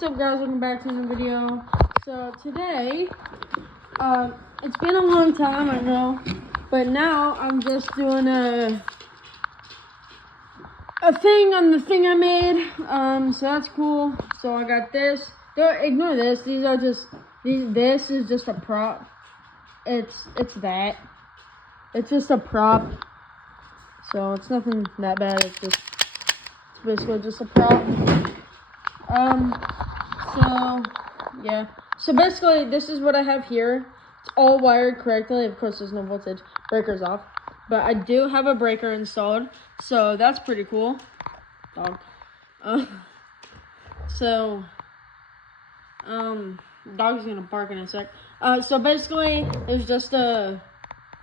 What's up, guys? Welcome back to another video. So today, it's been a long time, I know, but now I'm just doing a thing on the thing I made. So that's cool. So I got this. Don't ignore this. These are just this is just a prop. It's that. It's just a prop. So it's nothing that bad. It's basically just a prop. So, yeah. So basically, this is what I have here. It's all wired correctly. Of course, there's no voltage. Breaker's off. But I do have a breaker installed. So, that's pretty cool. Dog. Dog's gonna bark in a sec. So basically, there's just a...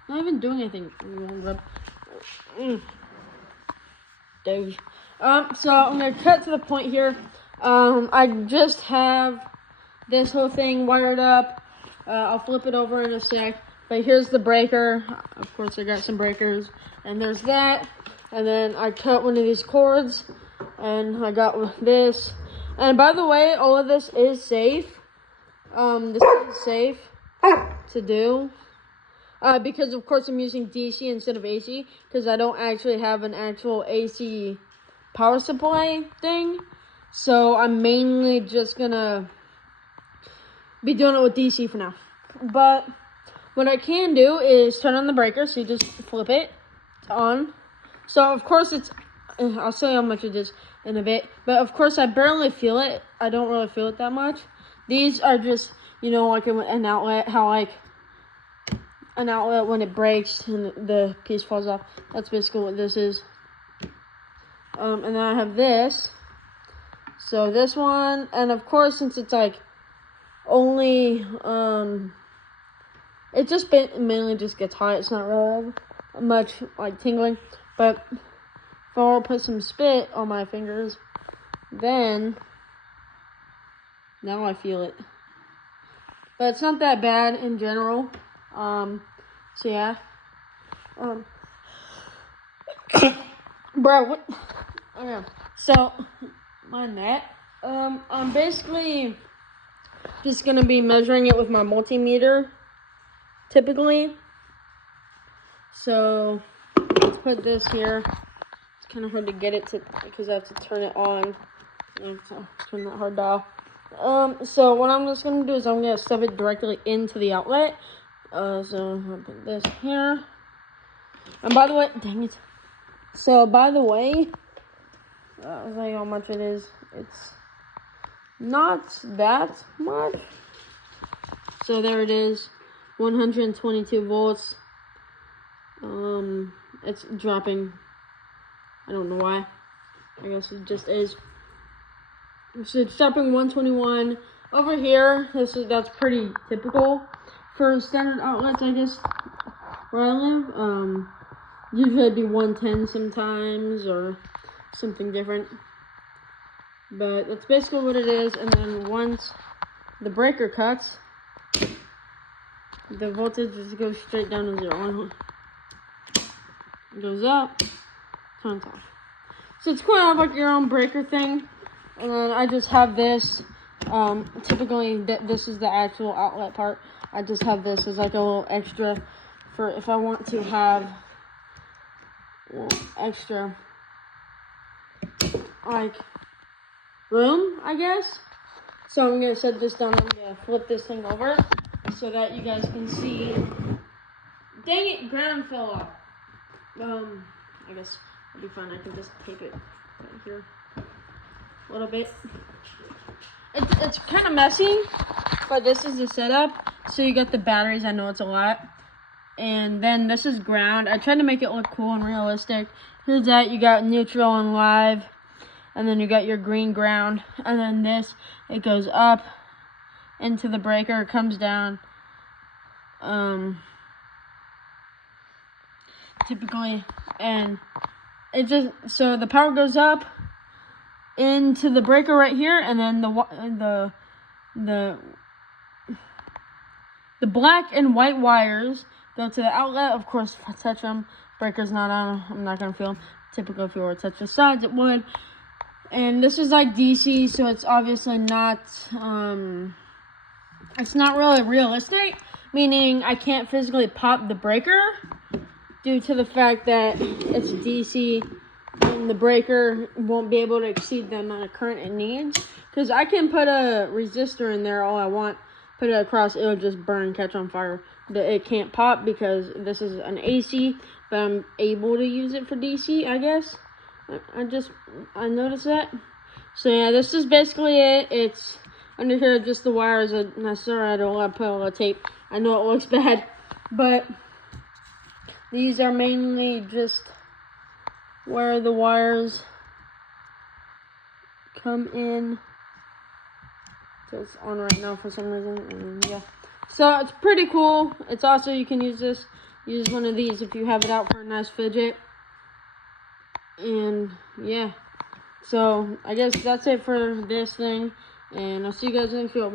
not even doing anything. Dude. So I'm gonna cut to the point here. I just have this whole thing wired up. I'll flip it over in a sec. But here's the breaker. Of course, I got some breakers. And there's that. And then I cut one of these cords. And I got this. And by the way, all of this is safe. This is safe to do. Because, of course, I'm using DC instead of AC. Because I don't actually have an actual AC power supply thing. So I'm mainly just gonna be doing it with DC for now. But what I can do is turn on the breaker. So you just flip it. It's on. So of course I'll show you how much it is in a bit. But of course I barely feel it. I don't really feel it that much. These are just, you know, like an outlet. How like an outlet when it breaks and the piece falls off. That's basically what this is. And then I have this. So this one, and of course, since it's like only, it just mainly just gets hot. It's not really much like tingling. But if I were to put some spit on my fingers, then now I feel it. But it's not that bad in general. So yeah. Bro, what? Okay. So, mind that. I'm basically just gonna be measuring it with my multimeter, typically. So, let's put this here. It's kind of hard to get it to, because I have to turn it on. I have to turn that hard dial. So what I'm just gonna do is I'm gonna stuff it directly into the outlet. So I'm gonna put this here. And by the way, dang it. So by the way, I'll tell you how much it is. It's not that much. So there it is, 122 volts. It's dropping. I don't know why. I guess it just is. So it's dropping 121. Over here, that's pretty typical for standard outlets, I guess, where I live. Usually it'd be 110 sometimes, or something different. But that's basically what it is. And then once the breaker cuts, the voltage just goes straight down to 0. It goes up, turns off. So it's kind of like your own breaker thing. And then I just have this. Typically, this is the actual outlet part. I just have this as like a little extra for if I want to have extra like room, I guess. So I'm gonna set this down. I'm gonna flip this thing over so that you guys can see. Dang it, ground fell off. I guess it'll be fine. I can just tape it right here a little bit. It's kind of messy, but this is the setup. So you got the batteries. I know it's a lot. And then this is ground. I tried to make it look cool and realistic. Here's that. You got neutral and live. And then you got your green ground. And then this, it goes up into the breaker. It comes down. Typically. And it just, so the power goes up into the breaker right here. And then the black and white wires go to the outlet. Of course, if I touch them, breaker's not on. I'm not going to feel them. Typically, if you were to touch the sides, it would. And this is like DC, so it's obviously not, it's not really realistic, meaning I can't physically pop the breaker due to the fact that it's DC and the breaker won't be able to exceed the amount of current it needs. Because I can put a resistor in there all I want, put it across, it'll just burn, catch on fire. It can't pop because this is an AC, but I'm able to use it for DC, I guess. I noticed that. So yeah, this is basically it. It's under here, just the wires. I'm sorry, I don't want to put a little tape. I know it looks bad, but these are mainly just where the wires come in. So it's on right now for some reason, and yeah. So it's pretty cool. It's also, you can use one of these if you have it out for a nice fidget. And yeah. So I guess that's it for this thing, and I'll see you guys in the field.